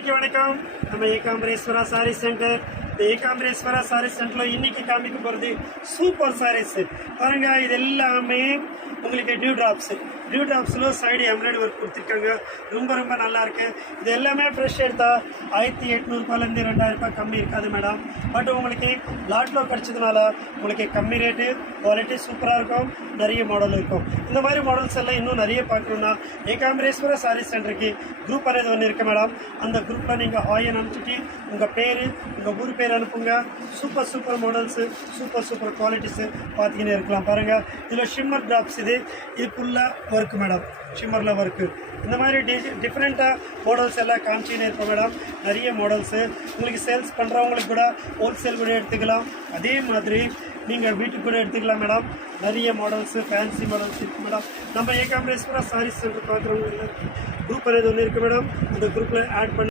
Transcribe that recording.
అందరికీ வணக்கம். நம்ம ஏகாம்பரேஸ்வரா சாரி சென்டர். இந்த ஏகாம்பரேஸ்வரா சாரி சென்டரில் இன்னைக்கு காமிக்க போகிறது சூப்பர் சாரீஸ் பாருங்க. இது எல்லாமே உங்களுக்கு டியூ ட்ராப்ஸில் சைடு எம்ப்ராய்டரி ஒர்க் கொடுத்துருக்காங்க. ரொம்ப ரொம்ப நல்லா இருக்கு. இது எல்லாமே ஃப்ரெஷ் எடுத்தால் 1800 2000 கம்மி இருக்காது மேடம். பட் உங்களுக்கு லாட்டில் கிடச்சதுனால உங்களுக்கு கம்மி ரேட்டு, குவாலிட்டி சூப்பராக இருக்கும். நிறைய மாடல் இருக்கும். இந்த மாதிரி மாடல்ஸ் எல்லாம் இன்னும் நிறைய பார்க்கணுன்னா ஏகாம்பரேஸ்வரா சாரி சென்டருக்கு குரூப் అనేది ஒன்று இருக்குது மேடம். அந்த குரூப்பில் நீங்கள் ஹாய்னு அனுப்பிச்சிட்டு உங்கள் பேர், உங்கள் ஊர் பேர் அனுப்புங்க. சூப்பர் மாடல்ஸு, சூப்பர் குவாலிட்டிஸு பார்த்துக்கினே இருக்கலாம். பாருங்கள், இதில் ஷிம்மர் ட்ராப்ஸ் இது ஃபுல்லாக ஒர்க்கு மேடம். ஷிம்மரில் ஒர்க்கு இந்த மாதிரி டிஃப்ரெண்ட்டாக மாடல்ஸ் எல்லாம் காமிச்சிக்கினே இருப்போம் மேடம். நிறைய மாடல்ஸு உங்களுக்கு சேல்ஸ் பண்ணுறவங்களுக்கு கூட ஹோல்சேல் கூட எடுத்துக்கலாம். அதே மாதிரி நீங்கள் வீட்டுக்கு கூட எடுத்துக்கலாம் மேடம். நிறைய மாடல்ஸு, ஃபேன்சி மாடல்ஸ் இருக்குது மேடம். நம்ம ஏகாம்பரேஸ்வரா சாரீஸ் சென்டர் பார்க்குறவங்க குரூப் అనేది ஒன்று இருக்குது மேடம். அந்த குரூப்பில் ஆட் பண்ணி